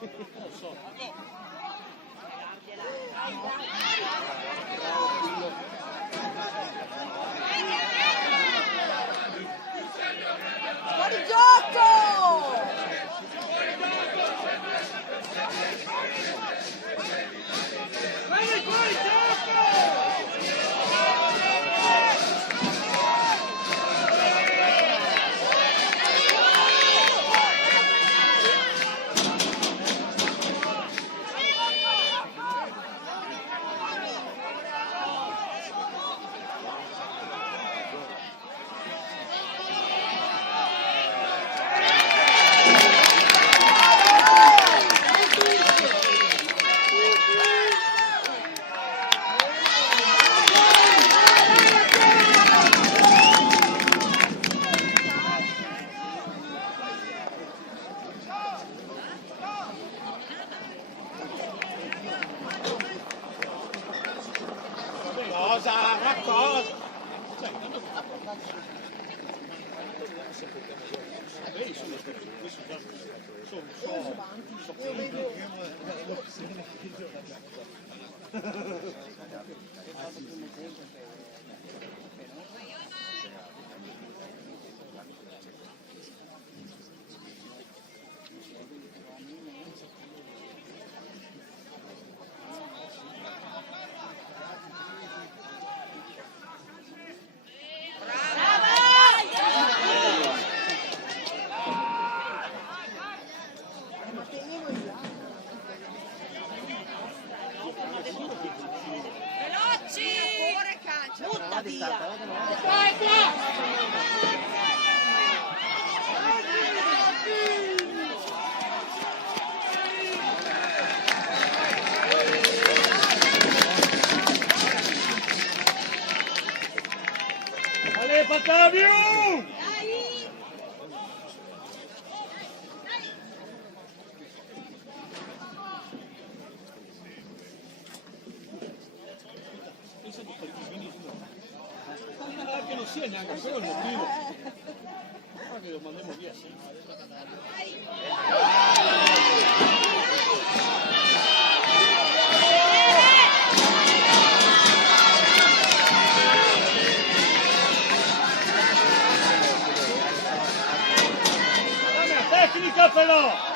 Non lo so. Vai, Cuore cancia. Butta via! Ale, Fataviu! Che non sia neanche quello il motivo. Ma che lo mandiamo via, sì. Tecnica però!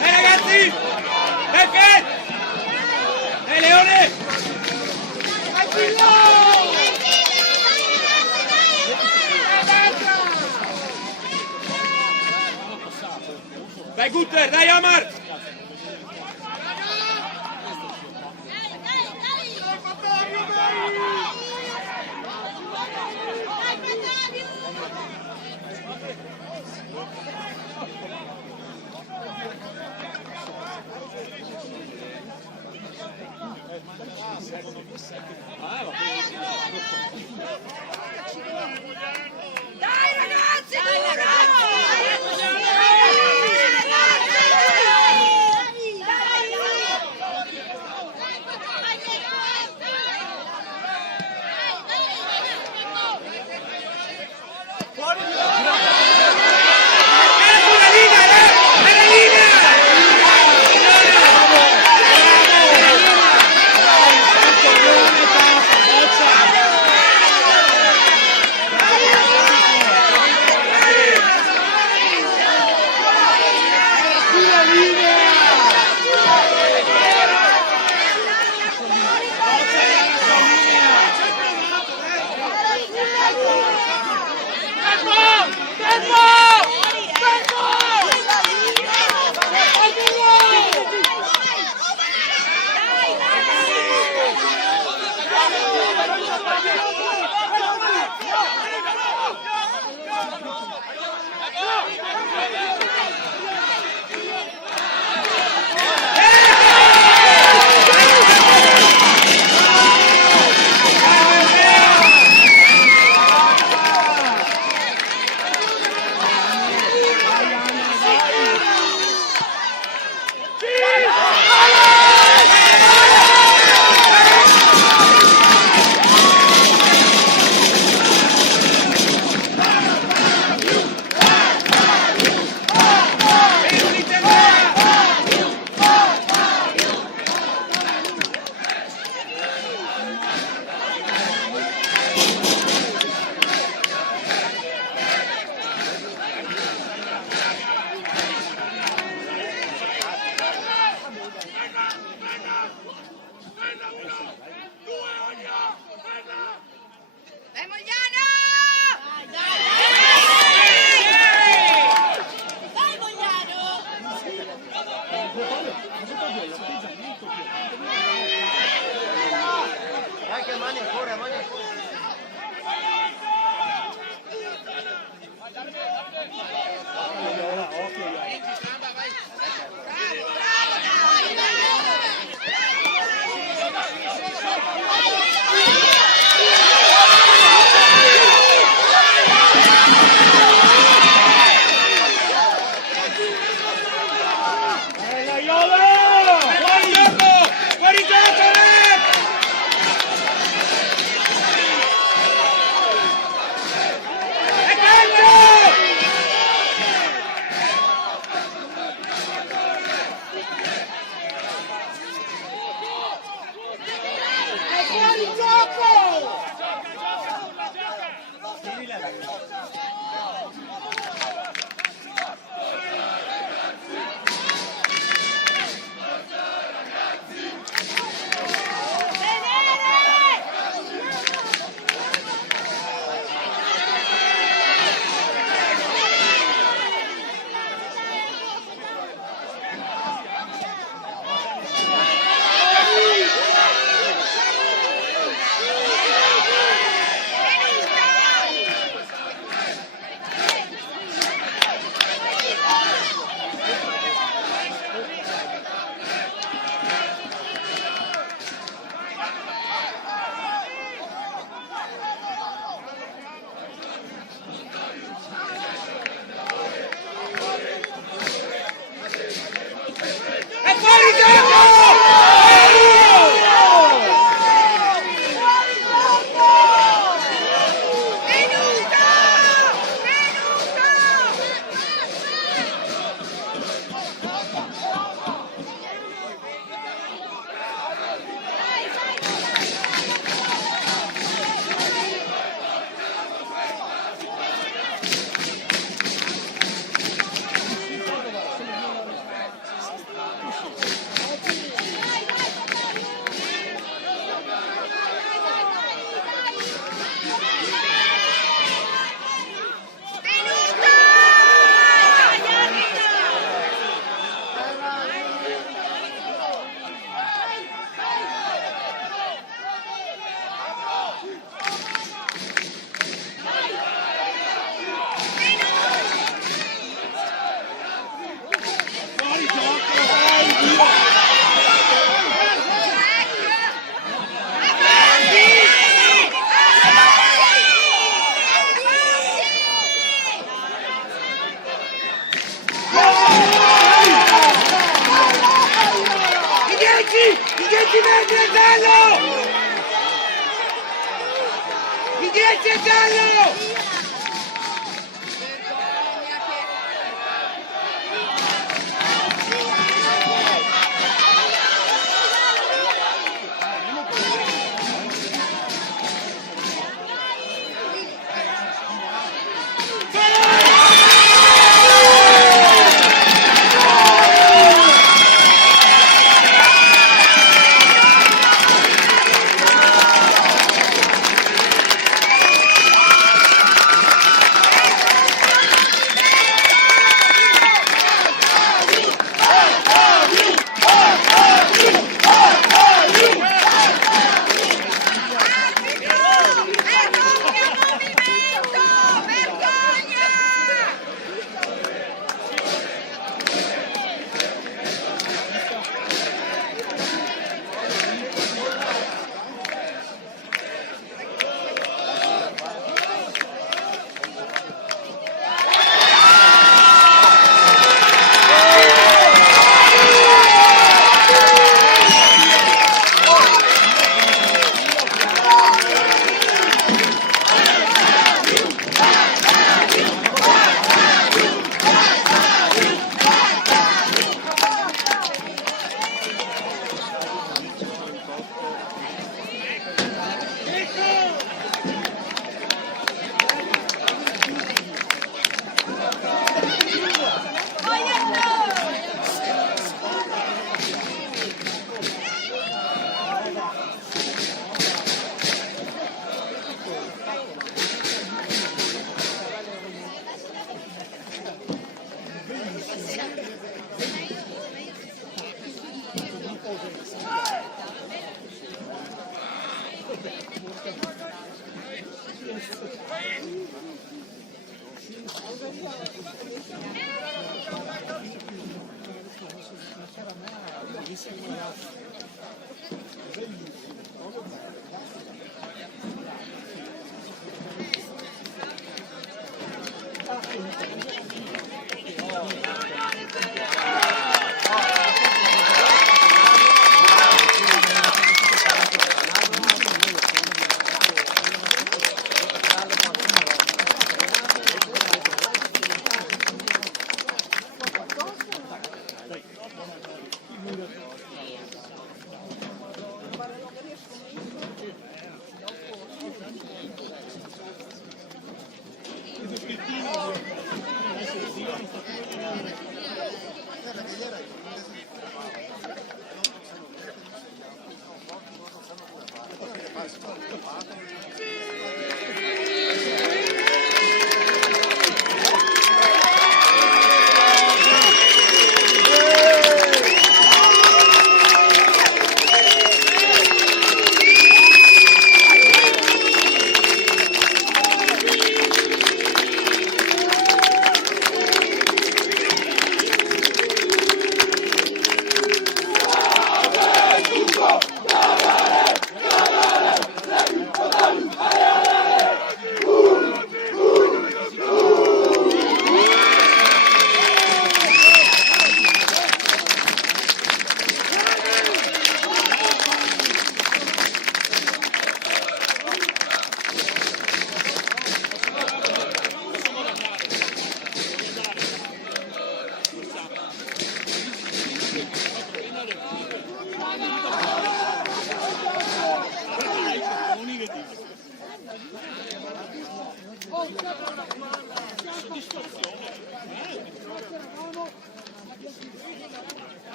Ragazzi! Perché? Leone! Dai Gutter, dai Amar! Dai ragazzi! Dai ragazzi!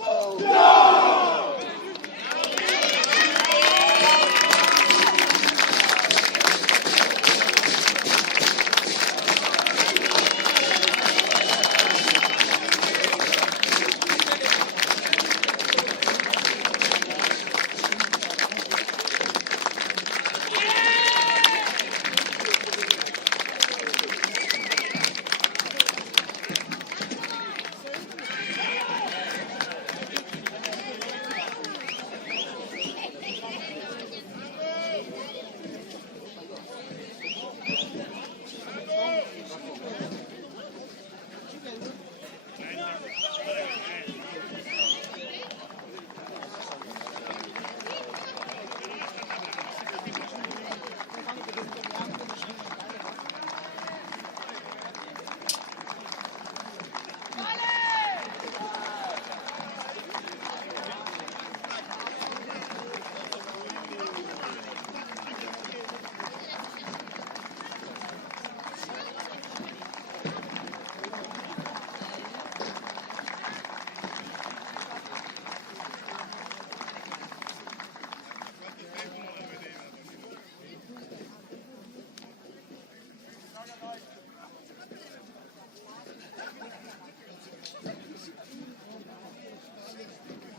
Oh,